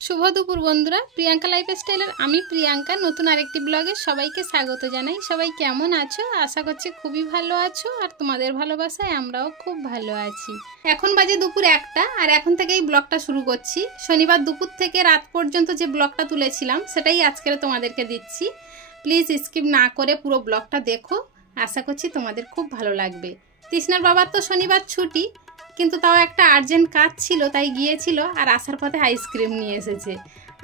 শুভ দুপুর বন্ধুরা, প্রিয়াঙ্কা লাইফস্টাইলের আমি প্রিয়াঙ্কা নতুন আরেকটি ব্লগে সবাইকে স্বাগত জানাই। সবাই কেমন আছো? আশা করছি খুবই ভালো আছো, আর তোমাদের ভালোবাসায় আমরাও খুব ভালো আছি। এখন বাজে দুপুর 1টা, আর এখন থেকেই ব্লগটা শুরু করছি। শনিবার দুপুর থেকে রাত পর্যন্ত যে ব্লগটা তুলেছিলাম সেটাই আজকে তোমাদেরকে দিচ্ছি। প্লিজ স্কিপ না করে পুরো ব্লগটা দেখো, আশা করছি তোমাদের খুব ভালো লাগবে। তৃষ্ণার বাবার তো শনিবার ছুটি, কিন্তু তাও একটা আর্জেন্ট কাজ ছিল তাই গিয়েছিল, আর আসার পথে আইসক্রিম নিয়ে এসেছে।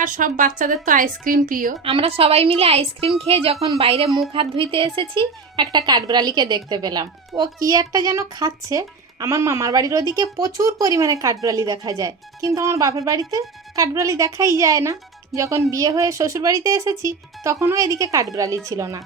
আর সব বাচ্চাদের তো আইসক্রিম প্রিয়। আমরা সবাই মিলে আইসক্রিম খেয়ে যখন বাইরে মুখ হাত ধুইতে এসেছি, একটা কাঠবিড়ালিকে দেখতে পেলাম। ও কি একটা যেন খাচ্ছে। আমার মামার বাড়ির ওদিকে প্রচুর পরিমাণে কাঠবিড়ালি দেখা যায়, কিন্তু আমার বাপের বাড়িতে কাঠবিড়ালি দেখাই যায় না। যখন বিয়ে হয়ে শ্বশুর বাড়িতে এসেছি তখনও এদিকে কাঠবিড়ালি ছিল না।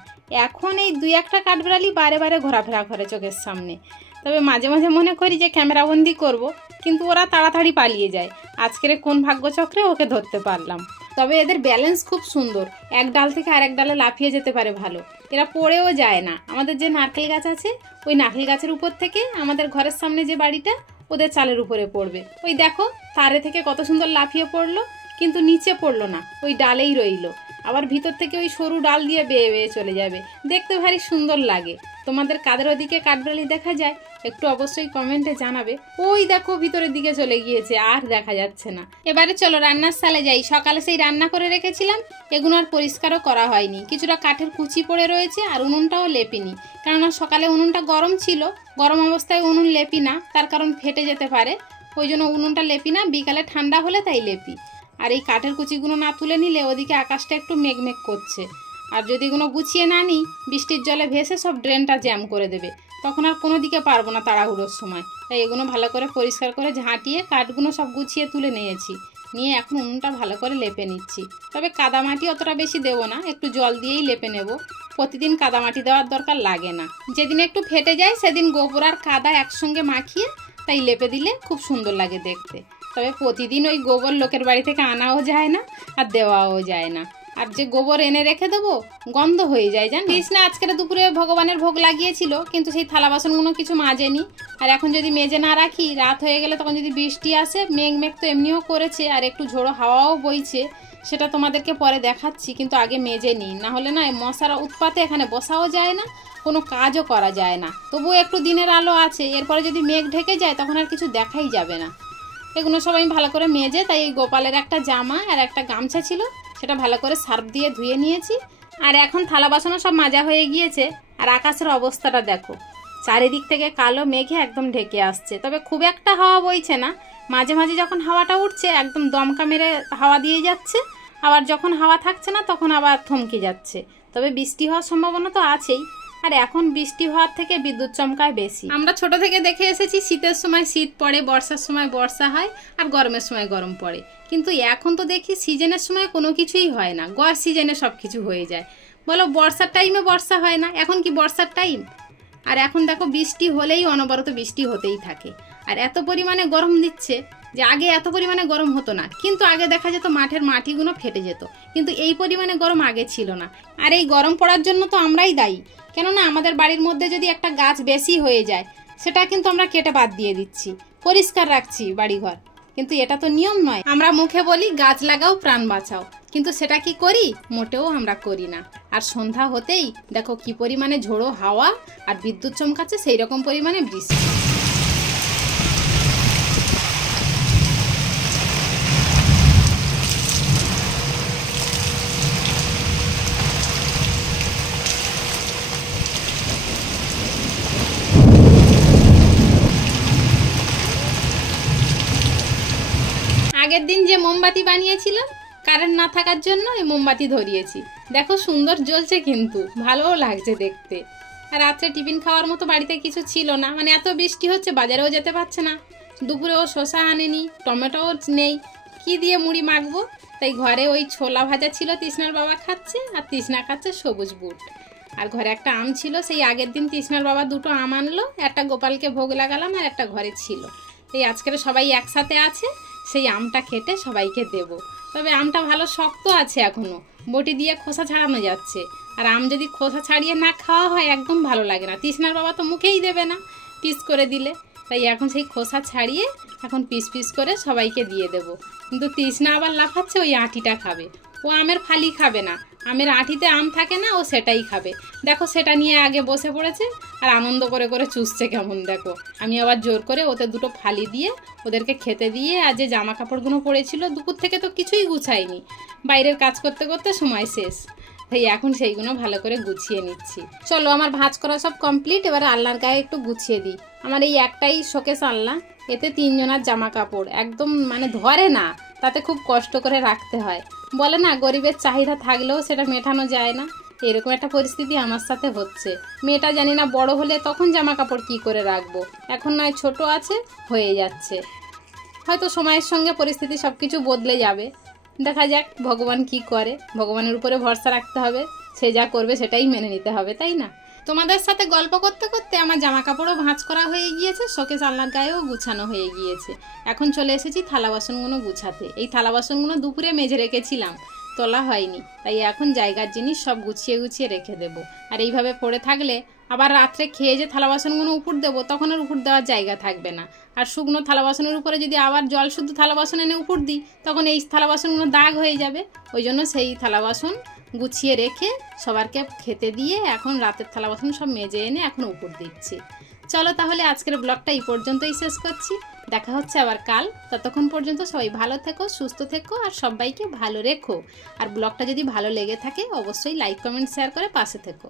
এখন এই 2-1টা কাঠবিড়ালি বারে বারে ঘোরাফেরা করে চোখের সামনে। তবে মাঝে মাঝে মনে করি যে ক্যামেরাবন্দি করব, কিন্তু ওরা তাড়াতাড়ি পালিয়ে যায়। আজকের কোন ভাগ্যচক্রে ওকে ধরতে পারলাম। তবে এদের ব্যালেন্স খুব সুন্দর, এক ডাল থেকে আরেক ডালে লাফিয়ে যেতে পারে ভালো। এরা পড়েও যায় না। আমাদের যে নারকেল গাছ আছে, ওই নারকেল গাছের উপর থেকে আমাদের ঘরের সামনে যে বাড়িটা, ওদের চালের উপরে পড়বে। ওই দেখো তারে থেকে কত সুন্দর লাফিয়ে পড়লো, কিন্তু নিচে পড়লো না, ওই ডালেই রইলো। আবার ভিতর থেকে ওই সরু ডাল দিয়ে বেয়ে বেয়ে চলে যাবে। দেখতে ভারী সুন্দর লাগে। তোমাদের কাদের ওদিকে কাঠবিড়ালি দেখা যায় একটু অবশ্যই কমেন্টে জানাবে। ওই দেখো ভিতরের দিকে চলে গিয়েছে, আর দেখা যাচ্ছে না। এবারে চলো রান্নার সালে যাই। সকালে সেই রান্না করে রেখেছিলাম, এগুলো আর পরিষ্কারও করা হয়নি। কিছুটা কাঠের কুচি পড়ে রয়েছে, আর উনুনটাও লেপিনি, কেননা সকালে উনুনটা গরম ছিল। গরম অবস্থায় উনুন লেপি না, তার কারণ ফেটে যেতে পারে। ওই জন্য উনুনটা লেপি না, বিকালে ঠান্ডা হলে তাই লেপি। আর এই কাঠের কুচিগুলো না তুলে নিলে ওদিকে আকাশটা একটু মেঘমেঘ করছে, আর যদি এগুলো গুছিয়ে না নিই বৃষ্টির জলে ভেসে সব ড্রেনটা জ্যাম করে দেবে। তখন আর কোনো দিকে পারবো না তাড়াহুড়োর সময়। তাই এগুলো ভালো করে পরিষ্কার করে ঝাঁটিয়ে কাঠগুলো সব গুছিয়ে তুলে নিয়েছি। নিয়ে এখন উনুনটা ভালো করে লেপে নিচ্ছি। তবে কাদামাটি অতটা বেশি দেবো না, একটু জল দিয়েই লেপে নেব। প্রতিদিন কাদামাটি দেওয়ার দরকার লাগে না। যেদিন একটু ফেটে যায় সেদিন গোবর আর কাদা একসঙ্গে মাখিয়ে তাই লেপে দিলে খুব সুন্দর লাগে দেখতে। তবে প্রতিদিন ওই গোবর লোকের বাড়ি থেকে আনাও যায় না, আর দেওয়াও যায় না। আর যে গোবর এনে রেখে দেবো গন্ধ হয়ে যায় জান। কৃষ্ণা আজকের দুপুরে ভগবানের ভোগ লাগিয়েছিল, কিন্তু সেই থালা বাসনগুলো কিছু মাজেনি। আর এখন যদি মেজে না রাখি, রাত হয়ে গেলে তখন যদি বৃষ্টি আসে, মেঘ মেঘ তো এমনিও করেছে, আর একটু ঝোড়ো হাওয়াও বইছে, সেটা তোমাদেরকে পরে দেখাচ্ছি। কিন্তু আগে মেজে নিই, না হলে না মশারা উৎপাতে এখানে বসাও যায় না, কোনো কাজও করা যায় না। তবুও একটু দিনের আলো আছে, এরপরে যদি মেঘ ঢেকে যায় তখন আর কিছু দেখাই যাবে না। এগুলো সবাই ভালো করে মেজে, তাই এই গোপালের একটা জামা আর একটা গামছা ছিল, সেটা ভালো করে সার্ফ দিয়ে ধুয়ে নিয়েছি। আর এখন থালা বাসনও সব মাজা হয়ে গিয়েছে। আর আকাশের অবস্থাটা দেখো, চারিদিক থেকে কালো মেঘে একদম ঢেকে আসছে। তবে খুব একটা হাওয়া বইছে না, মাঝে মাঝে যখন হাওয়াটা উঠছে একদম দমকা মেরে হাওয়া দিয়ে যাচ্ছে, আবার যখন হাওয়া থাকছে না তখন আবার থমকে যাচ্ছে। তবে বৃষ্টি হওয়ার সম্ভাবনা তো আছেই। আর এখন বৃষ্টি হওয়ার থেকে বিদ্যুৎ চমকায় বেশি। আমরা ছোট থেকে দেখে এসেছি শীতের সময় শীত পড়ে, বর্ষার সময় বর্ষা হয়, আর গরমের সময় গরম পড়ে। কিন্তু এখন তো দেখি সিজনের সময় কোনো কিছুই হয় না, গড় সিজনে সব কিছু হয়ে যায়। বলো বর্ষার টাইমে বর্ষা হয় না, এখন কি বর্ষার টাইম? আর এখন দেখো বৃষ্টি হলেই অনবরত বৃষ্টি হতেই থাকে। আর এত পরিমাণে গরম দিচ্ছে যে আগে এত পরিমাণে গরম হতো না। কিন্তু আগে দেখা যেত মাঠের মাটিগুলো ফেটে যেত, কিন্তু এই পরিমাণে গরম আগে ছিল না। আর এই গরম পড়ার জন্য তো আমরাই দায়ী। কেননা আমাদের বাড়ির মধ্যে যদি একটা গাছ বেশি হয়ে যায়, সেটা কিন্তু আমরা কেটে বাদ দিয়ে দিচ্ছি, পরিষ্কার রাখছি বাড়িঘর। কিন্তু এটা তো নিয়ম নয়। আমরা মুখে বলি গাছ লাগাও প্রাণ বাঁচাও, কিন্তু সেটা কি করি? মোটেও আমরা করি না। আর সন্ধ্যা হতেই দেখো কি পরিমাণে ঝোড়ো হাওয়া আর বিদ্যুৎ চমকাচ্ছে, সেই রকম পরিমাণে বৃষ্টি। আগের দিন যে মোমবাতি বানিয়েছিলাম, কারেন্ট না থাকার জন্য এই মোমবাতি ধরিয়েছি। দেখো সুন্দর জ্বলছে, কিন্তু ভালোও লাগছে দেখতে। আর রাত্রে টিফিন খাওয়ার মতো বাড়িতে কিছু ছিল না, মানে এত বৃষ্টি হচ্ছে, বাজারেও যেতে পারছে না। দুপুরেও শসা আনেনি, টমেটোও নেই, কি দিয়ে মুড়ি মাখবো? তাই ঘরে ওই ছোলা ভাজা ছিল, তৃষ্ণার বাবা খাচ্ছে, আর তৃষ্ণা খাচ্ছে সবুজ বুট। আর ঘরে একটা আম ছিল, সেই আগের দিন তৃষ্ণার বাবা 2টো আম আনলো, একটা গোপালকে ভোগ লাগালাম, আর একটা ঘরে ছিল। এই আজকের সবাই একসাথে আছে, সেই আমটা কেটে সবাইকে দেব। তবে আমটা ভালো শক্ত আছে এখনো, বটি দিয়ে খোসা ছাড়ানো যাচ্ছে। আর আম যদি খোসা ছাড়িয়ে না খাওয়া হয় একদম ভালো লাগে না। তৃষ্ণার বাবা তো মুখেই দেবে না পিস করে দিলে। তাই এখন সেই খোসা ছাড়িয়ে এখন পিস পিস করে সবাইকে দিয়ে দেব। কিন্তু তৃষ্ণা আবার লাফাচ্ছে ওই আঁটিটা খাবে, ও আমের ফালি খাবে না, আমের আঁটিতে আম থাকে না, ও সেটাই খাবে। দেখো সেটা নিয়ে আগে বসে পড়েছে আর আনন্দ করে করে চুষছে কেমন দেখো। আমি আবার জোর করে ওতে দুটো ফালি দিয়ে ওদেরকে খেতে দিয়ে, আর যে জামা কাপড়গুলো পড়েছিল দুপুর থেকে তো কিছুই গুছাইনি, বাইরের কাজ করতে করতে সময় শেষ, তাই এখন সেইগুলো ভালো করে গুছিয়ে নিচ্ছি। চলো আমার ভাঁজ করা সব কমপ্লিট, এবার আলনার গায়ে একটু গুছিয়ে দিই। আমার এই একটাই শোকেস আলনা, এতে 3 জনের জামা কাপড় একদম মানে ধরে না, তাতে খুব কষ্ট করে রাখতে হয়। বলে না গরিবের চাহিদা থাকলেও সেটা মেটানো যায় না, এরকম একটা পরিস্থিতি আমার সাথে হচ্ছে। মেয়েটা জানি না বড় হলে তখন জামা কাপড় কী করে রাখবো, এখন নয় ছোট আছে, হয়ে যাচ্ছে। হয়তো সময়ের সঙ্গে পরিস্থিতি সব কিছু বদলে যাবে, দেখা যাক ভগবান কি করে, ভগবানের উপরে ভরসা রাখতে হবে, সে যা করবে সেটাই মেনে নিতে হবে, তাই না? তোমাদের সাথে গল্প করতে করতে আমার জামা কাপড়ও ভাঁজ করা হয়ে গিয়েছে, শোকেস আলনার গায়েও গুছানো হয়ে গিয়েছে। এখন চলে এসেছি থালা বাসনগুলো গুছাতে। এই থালা বাসনগুলো দুপুরে মেজে রেখেছিলাম, তোলা হয়নি, তাই এখন জায়গার জিনিস সব গুছিয়ে গুছিয়ে রেখে দেব। আর এইভাবে পড়ে থাকলে আবার রাত্রে খেয়ে যে থালা বাসনগুলো উপর দেবো তখন আর উপর দেওয়ার জায়গা থাকবে না। আর শুকনো থালা বাসনের উপরে যদি আবার জল শুদ্ধ থালা বাসন এনে উপর দিই তখন এই থালা বাসনগুলো দাগ হয়ে যাবে। ওই জন্য সেই থালা বাসন গুছিয়ে রেখে সবারকে খেতে দিয়ে এখন রাতের থালা বাসন সব মেজে এনে এখন উপর দিচ্ছি। চলো তাহলে আজকের ব্লগটা এই পর্যন্তই শেষ করছি, দেখা হচ্ছে আবার কাল। ততক্ষণ পর্যন্ত সবাই ভালো থেকো, সুস্থ থেকো আর সবাইকে ভালো রেখো। আর ব্লগটা যদি ভালো লেগে থাকে অবশ্যই লাইক কমেন্ট শেয়ার করে পাশে থেকো।